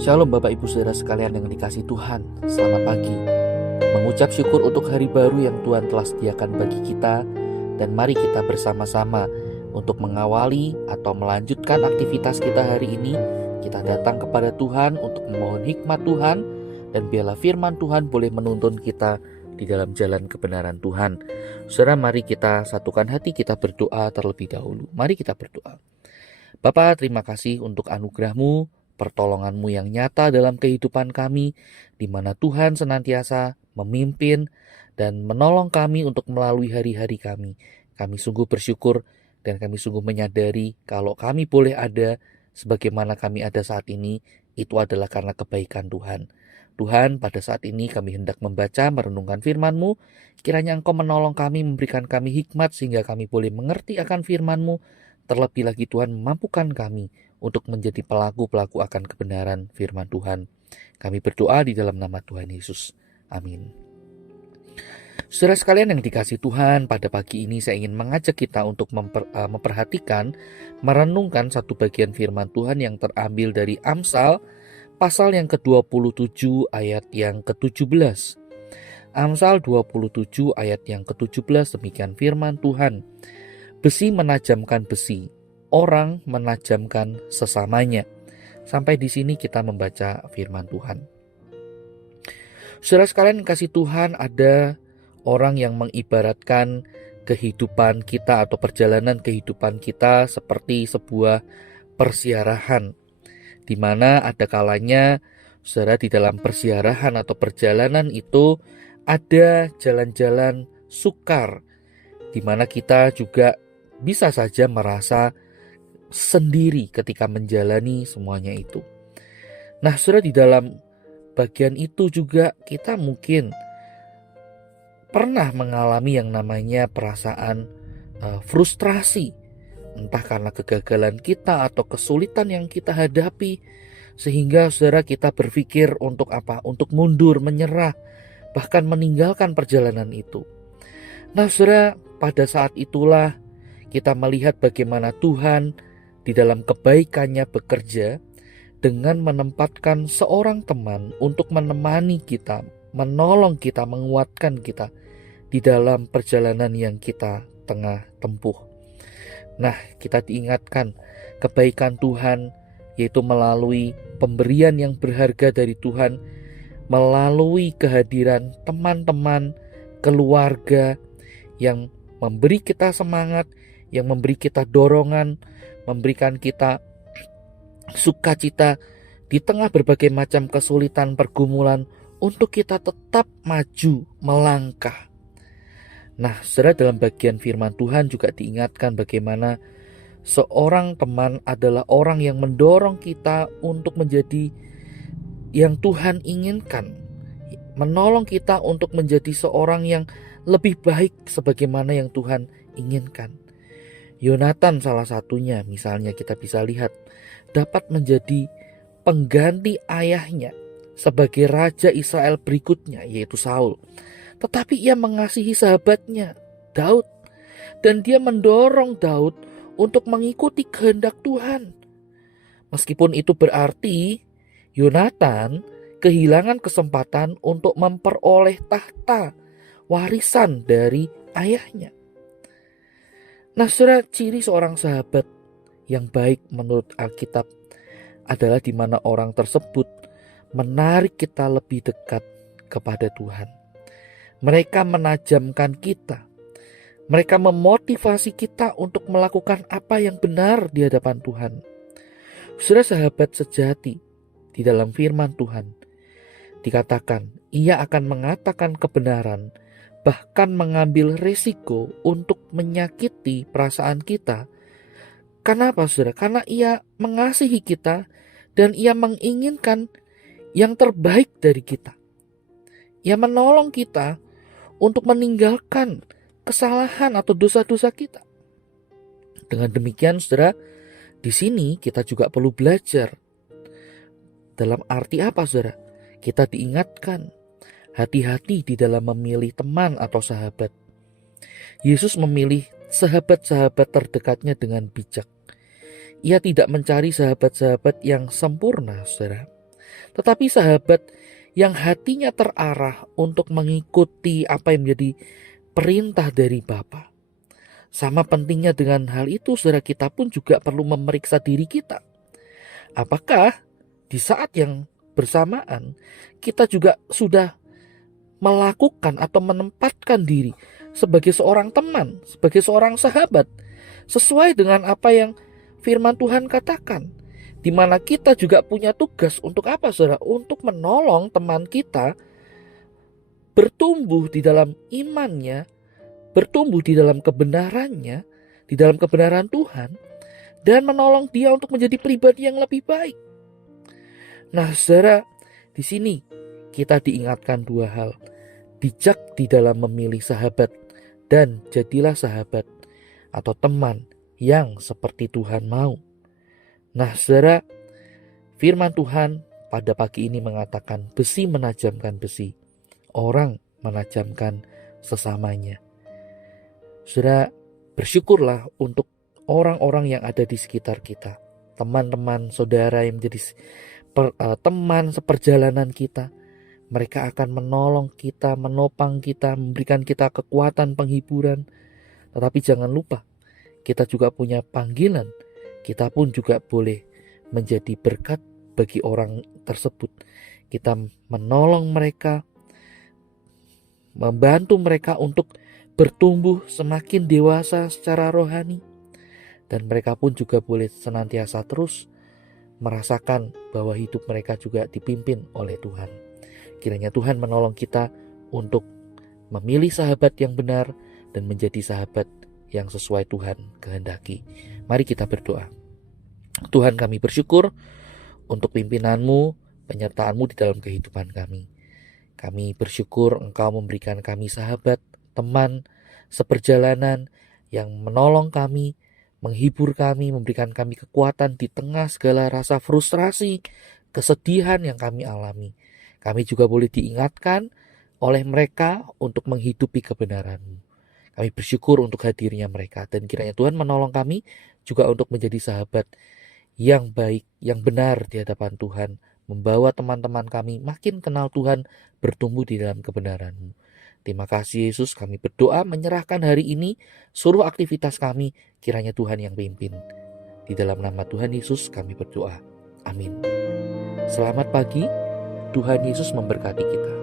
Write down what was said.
Shalom Bapak Ibu Saudara sekalian yang dikasihi Tuhan. Selamat pagi. Mengucap syukur untuk hari baru yang Tuhan telah sediakan bagi kita. Dan mari kita bersama-sama untuk mengawali atau melanjutkan aktivitas kita hari ini. Kita datang kepada Tuhan untuk memohon hikmat Tuhan. Dan biarlah firman Tuhan boleh menuntun kita di dalam jalan kebenaran Tuhan. Saudara, mari kita satukan hati, kita berdoa terlebih dahulu. Mari kita berdoa. Bapa, terima kasih untuk anugerah-Mu, pertolongan-Mu yang nyata dalam kehidupan kami, di mana Tuhan senantiasa memimpin dan menolong kami untuk melalui hari-hari kami. Kami sungguh bersyukur dan kami sungguh menyadari kalau kami boleh ada sebagaimana kami ada saat ini, itu adalah karena kebaikan Tuhan. Tuhan, pada saat ini kami hendak membaca, merenungkan firman-Mu. Kiranya Engkau menolong kami, memberikan kami hikmat sehingga kami boleh mengerti akan firman-Mu. Terlebih lagi Tuhan memampukan kami untuk menjadi pelaku-pelaku akan kebenaran firman Tuhan. Kami berdoa di dalam nama Tuhan Yesus. Amin. Saudara sekalian yang dikasihi Tuhan, pada pagi ini saya ingin mengajak kita untuk memperhatikan, merenungkan satu bagian firman Tuhan yang terambil dari Amsal, pasal yang ke-27 ayat yang ke-17. Amsal 27 ayat yang ke-17, demikian firman Tuhan. Besi menajamkan besi, orang menajamkan sesamanya. Sampai di sini kita membaca firman Tuhan. Saudara sekalian kasih Tuhan, ada orang yang mengibaratkan kehidupan kita atau perjalanan kehidupan kita seperti sebuah persiarahan, di mana ada kalanya saudara di dalam persiarahan atau perjalanan itu ada jalan-jalan sukar, di mana kita juga bisa saja merasa sendiri ketika menjalani semuanya itu. Nah, saudara, di dalam bagian itu juga kita mungkin pernah mengalami yang namanya perasaan frustrasi, entah karena kegagalan kita atau kesulitan yang kita hadapi, sehingga saudara kita berpikir untuk apa? Untuk mundur, menyerah, bahkan meninggalkan perjalanan itu. Nah, saudara, pada saat itulah kita melihat bagaimana Tuhan di dalam kebaikannya bekerja dengan menempatkan seorang teman untuk menemani kita, menolong kita, menguatkan kita di dalam perjalanan yang kita tengah tempuh. Nah, kita diingatkan kebaikan Tuhan, yaitu melalui pemberian yang berharga dari Tuhan, melalui kehadiran teman-teman, keluarga yang memberi kita semangat, yang memberi kita dorongan, memberikan kita sukacita di tengah berbagai macam kesulitan, pergumulan, untuk kita tetap maju, melangkah. Nah, saudara, dalam bagian firman Tuhan juga diingatkan bagaimana seorang teman adalah orang yang mendorong kita untuk menjadi yang Tuhan inginkan, menolong kita untuk menjadi seorang yang lebih baik sebagaimana yang Tuhan inginkan. Yonatan salah satunya, misalnya kita bisa lihat, dapat menjadi pengganti ayahnya sebagai raja Israel berikutnya, yaitu Saul. Tetapi ia mengasihi sahabatnya Daud, dan dia mendorong Daud untuk mengikuti kehendak Tuhan. Meskipun itu berarti Yonatan kehilangan kesempatan untuk memperoleh tahta warisan dari ayahnya. Nah, saudara, ciri seorang sahabat yang baik menurut Alkitab adalah di mana orang tersebut menarik kita lebih dekat kepada Tuhan. Mereka menajamkan kita. Mereka memotivasi kita untuk melakukan apa yang benar di hadapan Tuhan. Saudara, sahabat sejati di dalam firman Tuhan dikatakan, ia akan mengatakan kebenaran, bahkan mengambil risiko untuk menyakiti perasaan kita. Kenapa, saudara? Karena ia mengasihi kita dan ia menginginkan yang terbaik dari kita. Ia menolong kita untuk meninggalkan kesalahan atau dosa-dosa kita. Dengan demikian, saudara, di sini kita juga perlu belajar. Dalam arti apa, saudara? Kita diingatkan hati-hati di dalam memilih teman atau sahabat. Yesus memilih sahabat-sahabat terdekatnya dengan bijak. Ia tidak mencari sahabat-sahabat yang sempurna, saudara. tetapi sahabat yang hatinya terarah untuk mengikuti apa yang menjadi perintah dari Bapa. Sama pentingnya dengan hal itu, saudara, kita pun juga perlu memeriksa diri kita. Apakah di saat yang bersamaan kita juga sudah melakukan atau menempatkan diri sebagai seorang teman, sebagai seorang sahabat, sesuai dengan apa yang firman Tuhan katakan, di mana kita juga punya tugas untuk apa, saudara? Untuk menolong teman kita bertumbuh di dalam imannya, bertumbuh di dalam kebenarannya, di dalam kebenaran Tuhan, dan menolong dia untuk menjadi pribadi yang lebih baik. Nah, saudara, di sini kita diingatkan dua hal. Bijak di dalam memilih sahabat, dan jadilah sahabat atau teman yang seperti Tuhan mau. Nah, saudara, firman Tuhan pada pagi ini mengatakan besi menajamkan besi, orang menajamkan sesamanya. Saudara, bersyukurlah untuk orang-orang yang ada di sekitar kita, teman-teman, saudara yang menjadi teman seperjalanan kita. Mereka akan menolong kita, menopang kita, memberikan kita kekuatan, penghiburan. Tetapi jangan lupa, kita juga punya panggilan. Kita pun juga boleh menjadi berkat bagi orang tersebut. Kita menolong mereka, membantu mereka untuk bertumbuh semakin dewasa secara rohani. Dan mereka pun juga boleh senantiasa terus merasakan bahwa hidup mereka juga dipimpin oleh Tuhan. Kiranya Tuhan menolong kita untuk memilih sahabat yang benar dan menjadi sahabat yang sesuai Tuhan kehendaki. Mari kita berdoa. Tuhan, kami bersyukur untuk pimpinan-Mu, penyertaan-Mu di dalam kehidupan kami. Kami bersyukur Engkau memberikan kami sahabat, teman, seperjalanan yang menolong kami, menghibur kami, memberikan kami kekuatan di tengah segala rasa frustrasi, kesedihan yang kami alami. Kami juga boleh diingatkan oleh mereka untuk menghidupi kebenaran-Mu. Kami bersyukur untuk hadirnya mereka, dan kiranya Tuhan menolong kami juga untuk menjadi sahabat yang baik, yang benar di hadapan Tuhan, membawa teman-teman kami makin kenal Tuhan, bertumbuh di dalam kebenaran-Mu. Terima kasih Yesus, kami berdoa menyerahkan hari ini seluruh aktivitas kami, kiranya Tuhan yang pimpin. Di dalam nama Tuhan Yesus kami berdoa. Amin. Selamat pagi. Tuhan Yesus memberkati kita.